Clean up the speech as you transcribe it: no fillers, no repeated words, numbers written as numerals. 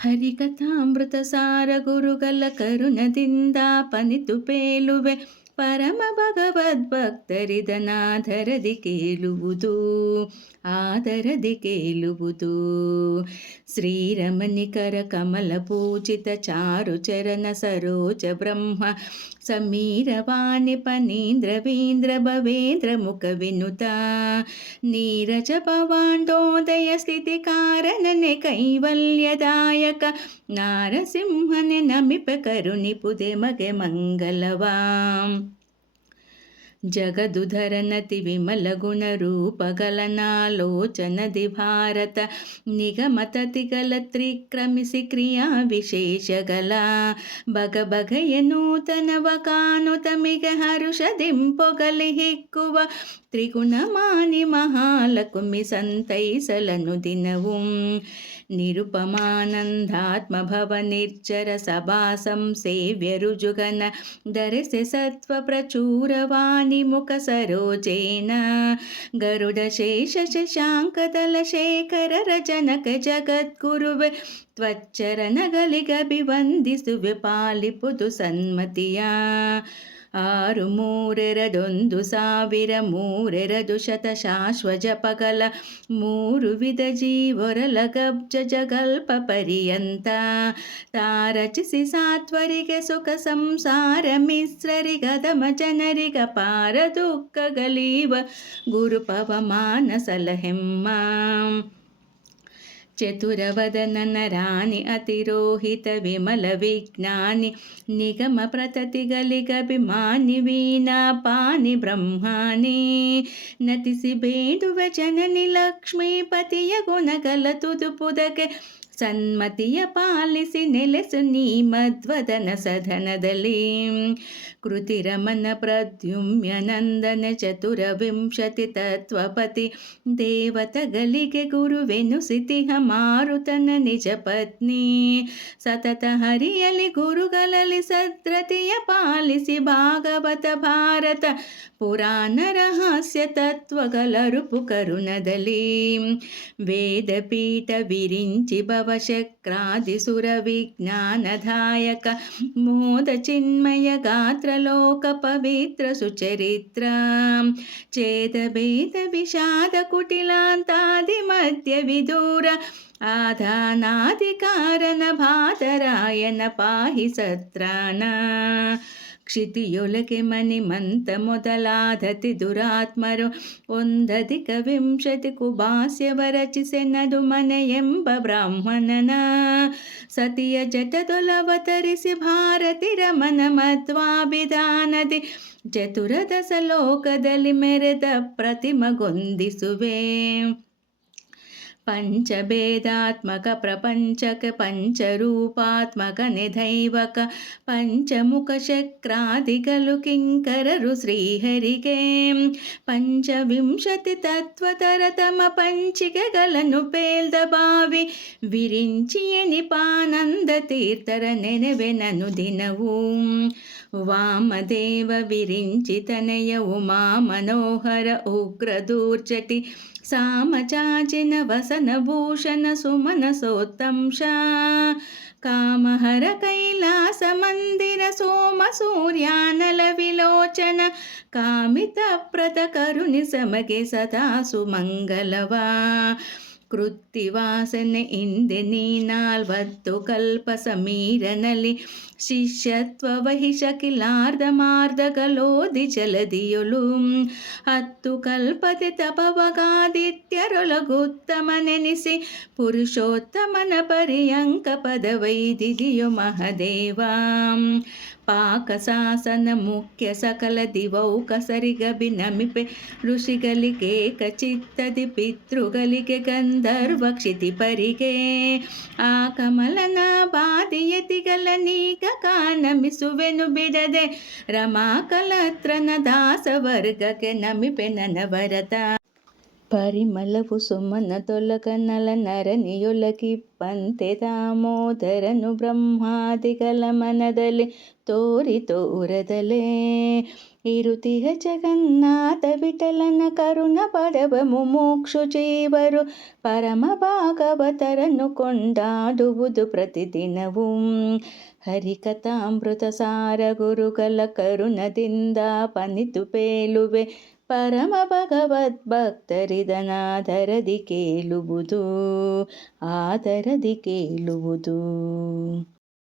ಹರಿಕಥಾಮೃತ ಸಾರ ಗುರುಗಳ ಕರುಣದಿಂದ ಪನಿತು ಪೇಲುವೆ ಪರಮ ಭಗವದ್ಭಕ್ತರಿದನಾದರದಿ ಕೇಳುವುದು ಆದರದಿ ಕೇಳುವುದು. ಶ್ರೀರಮಣಿಕರ ಕಮಲ ಪೂಜಿತ ಚಾರು ಚರಣ ಸರೋಜ ಬ್ರಹ್ಮ ಸಮೀರವಾಣಿ ಪನೀಂದ್ರವೀಂದ್ರ ಭವೇಂದ್ರ ಮುಖ ವಿನುತ ನೀರಜ ಭವಾಂಡೋದಯ ಸ್ಥಿತಿ ಕಾರಣನೆ ಕೈವಲ್ಯದಾಯಕ ನಾರಸಿಂಹನೆ ನಮಿಪ ಕರುಣಿಪುದೆ ಮಗೆ ಮಂಗಲವಾಂ. ಜಗದುಧರನತಿ ವಿಮಲ ಗುಣ ರೂಪಗಲನಾಲೋಚನದಿ ಭಾರತ ನಿಗಮತತಿಗಲ ತ್ರಿಕ್ರಮಿಸಿ ಕ್ರಿಯಾ ವಿಶೇಷಗಲ ಬಗ ಬಗೆಯ ನೂತನವ ಕಾನುತ ಮಿಗ ಹರುಷದಿಂಪೊಗಲಿ ಹಿಕ್ಕುವ ತ್ರಿಗುಣಮಾನಿ ಮಹಾಲಕುಮಿ ಸಂತೈಸಲನು ದಿನವು ನಿರುಪಮಾನಂದಾತ್ಮಭವ ನಿರ್ಜರ ಸಭಾ ಸಂಸೇವ್ಯ ರುಜುಗನ ಧರಿಸೆ ಸತ್ವ ಪ್ರಚೂರವಾಣಿ ಮುಖ ಸರೋಜೇನ ಗರುಡ ಶೇಷ ಶಶಾಂಕದಲ ಶೇಖರ ಜನಕ ಜಗದ್ಗುರುವೆ ತ್ವಚ್ಚರಣಗಳಿಗಭಿವಂದಿಸುವೆ ಪಾಲಿಪುದು ಸನ್ಮತಿಯ. 6 3 1000 ಶತ ಶಾಶ್ವಜ ಪಗಲ 3 ವಿಧ ಜೀವೊರಲ ಗಬ್ಜ ಜಗಲ್ಪ ಪರ್ಯಂತ ತಾರಚಿಸಿ ಸಾತ್ವರಿಗೆ ಸುಖ ಸಂಸಾರ ಮಿಶ್ರರಿಗದಮ ಜನರಿಗ ಪಾರ ದುಃಖಗಲೀವ ಗುರು ಪವಮಾನ ಸಲಹೆಮ್ಮ. ಚತುರವದನನ ರಾಣಿ ಅತಿರೋಹಿತ ವಿಮಲ ವಿಜ್ಞಾನಿ ನಿಗಮ ಪ್ರತತಿಗಳಿಗಭಿಮಾನಿ ವೀಣಾ ಪಾನಿ ಬ್ರಹ್ಮಾನಿ ನತಿಸಿ ಬೇಡುವ ಜನನಿ ಲಕ್ಷ್ಮೀಪತಿಯ ಗುಣಗಲ ತುದುಪುದಕ್ಕೆ ಸನ್ಮತಿಯ ಪಾಲಿಸಿ ನೆಲೆಸು ನೀ ಮಧ್ವದನ ಸದನದಲ್ಲಿ. ಕೃತಿರಮನ ಪ್ರದ್ಯುಮ್ಯ ನಂದನ ಚತುರ ವಿಂಶತಿ ತತ್ವಪತಿ ದೇವತಗಳಿಗೆ ಗುರುವೆನುಸಿತಿಹ ಮಾರುತನ ನಿಜ ಪತ್ನಿ ಸತತ ಹರಿಯಲಿ ಗುರುಗಳಲ್ಲಿ ಸದ್ರತಿಯ ಪಾಲಿಸಿ ಭಾಗವತ ಭಾರತ ಪುರಾಣ ರಹಸ್ಯ ತತ್ವಗಳ ರುಪು ಕರುಣದಲ್ಲಿ. ವೇದಪೀಠ ವಿರಿಂಚಿ ಭವಶಕ್ರಾದಿ ಸುರ ವಿಜ್ಞಾನದಾಯಕ ಮೋದ ಚಿನ್ಮಯ ಗಾತ್ರ ಲೋಕ ಪವಿತ್ರ ಸುಚರಿತ್ರ ಛೇದ ಭೇದ ವಿಷಾದ ಕುಟಿಲಾಂತಾದಿ ಮಧ್ಯ ವಿದೂರ ಆಧಾನಾದಿ ಕಾರಣ ಭಾತರಾಯನ ಪಾಹಿ ಸತ್ರಾಣ. ಕ್ಷಿತಿಯೊಳಗೆ ಮಣಿಮಂತ ಮೊದಲಾದತಿ ದುರಾತ್ಮರು ಒಂದಧಿಕ 20 ಕುಭಾಸ್ಯವ ರಚಿಸೆ ನಡು ಮನೆ ಎಂಬ ಬ್ರಾಹ್ಮಣನ ಸತಿಯ ಜಟದೊಲವತರಿಸಿ ಭಾರತಿ ರಮನ ಮಧ್ವಾಭಿಧಾನದಿ ಚತುರದಶ ಲೋಕದಲ್ಲಿ ಮೆರೆದ ಪ್ರತಿಮಗೊಂದಿಸುವೆ. ಪಂಚಭೇದಾತ್ಮಕ ಪ್ರಪಂಚಕ ಪಂಚರೂಪಾತ್ಮಕ ನಿಧೈವಕ ಪಂಚಮುಖ ಶಕ್ರಾದಿಗಳು ಕಿಂಕರರು ಶ್ರೀಹರಿಗೆ 25 ತತ್ವತರತಮ ಪಂಚಿಕೆಗಳನ್ನು ಪೇಲ್ದ ಭಾವಿ ವಿರಿಂಚಿಯ ನಿಪಾನಂದ ತೀರ್ಥರ ನೆನವೆ ನನು ದಿನವೂ. ವಾಮದೇವ ವಿರಿಂಚಿತನಯ ಉಮಾ ಮನೋಹರ ಉಗ್ರ ದೂರ್ಜಟಿ ಸಾಮಚಾಚಿನ ವಸನ ಭೂಷಣ ಸುಮನ ಸೋತ್ತಂಶ ಕಾಮಹರ ಕೈಲಾಸ ಮಂದಿರ ಸೋಮ ಸೂರ್ಯಾನಲ ವಿಲೋಚನ ಕಾಮಿತ ಪ್ರತ ಕರುಣಿ ಸಮಗೆ ಸದಾ ಸುಮಂಗಲವಾ. ಕೃತ್ತಿವಾಸನೆ ಹಿಂದೆ ನೀ 40 ಕಲ್ಪ ಸಮೀರನಲ್ಲಿ ಶಿಷ್ಯತ್ವ ವಹಿಷ ಕಿಲಾರ್ಧ ಮಾರ್ಧಗಲೋದಿ ಜಲದಿಯೊಳು 10 ಕಲ್ಪತೆ ತಪವಗಾದಿತ್ಯರೊಳಗುತ್ತಮನೆನಿಸಿ ಪುರುಷೋತ್ತಮನ ಪರ್ಯಂಕ ಪದವೈದಿದಿಯೋ ಮಹದೇವ. ಪಾಕಸಾಸನ ಮುಖ್ಯ ಸಕಲ ದಿವೌಕ ಸರಿಗಭಿನಮಿಪೆ ಋಷಿಗಳಿಗೆ ಕಚಿತ್ತದಿ ಪಿತೃಗಳಿಗೆ ಗಂಧರ್ವ ಕ್ಷಿತಿಪರಿಗೆ ಆ ಕಮಲನ ಬಾದಿಯತಿಗಳ ನೀಗ ಕಾನಮಿಸುವೆನು ಬಿಡದೆ ರಮಾಕಲತ್ರನ ದಾಸ ವರ್ಗಕ್ಕೆ ನಮಿಪೆ ನನ್ನ ಭರತ. ಪರಿಮಳವು ಸುಮನ ತೊಲಕನಲ ನರನಿಯೊಲಗಿಪ್ಪಂತೆ ದಾಮೋದರನು ಬ್ರಹ್ಮಾದಿಗಳ ಮನದಲ್ಲಿ ತೋರಿ ತೋರದಲೇ ಇರುತಿಹ ಜಗನ್ನಾಥ ವಿಠಲನ ಕರುಣ ಪಡವ ಮುಮುಕ್ಷು ಜೀವರು ಪರಮ ಭಾಗವತರನ್ನು ಕೊಂಡಾಡುವುದು ಪ್ರತಿದಿನವೂ ಹರಿಕಥಾಮೃತ ಸಾರ ಗುರುಗಳ ಕರುಣದಿಂದ ಪನಿತು ಪೇಲುವೆ ಪರಮ ಭಗವದ್ಭಕ್ತರಿದನಾದರದಿ ಕೇಳುವುದು ಆದರದಿ ಕೇಳುವುದು.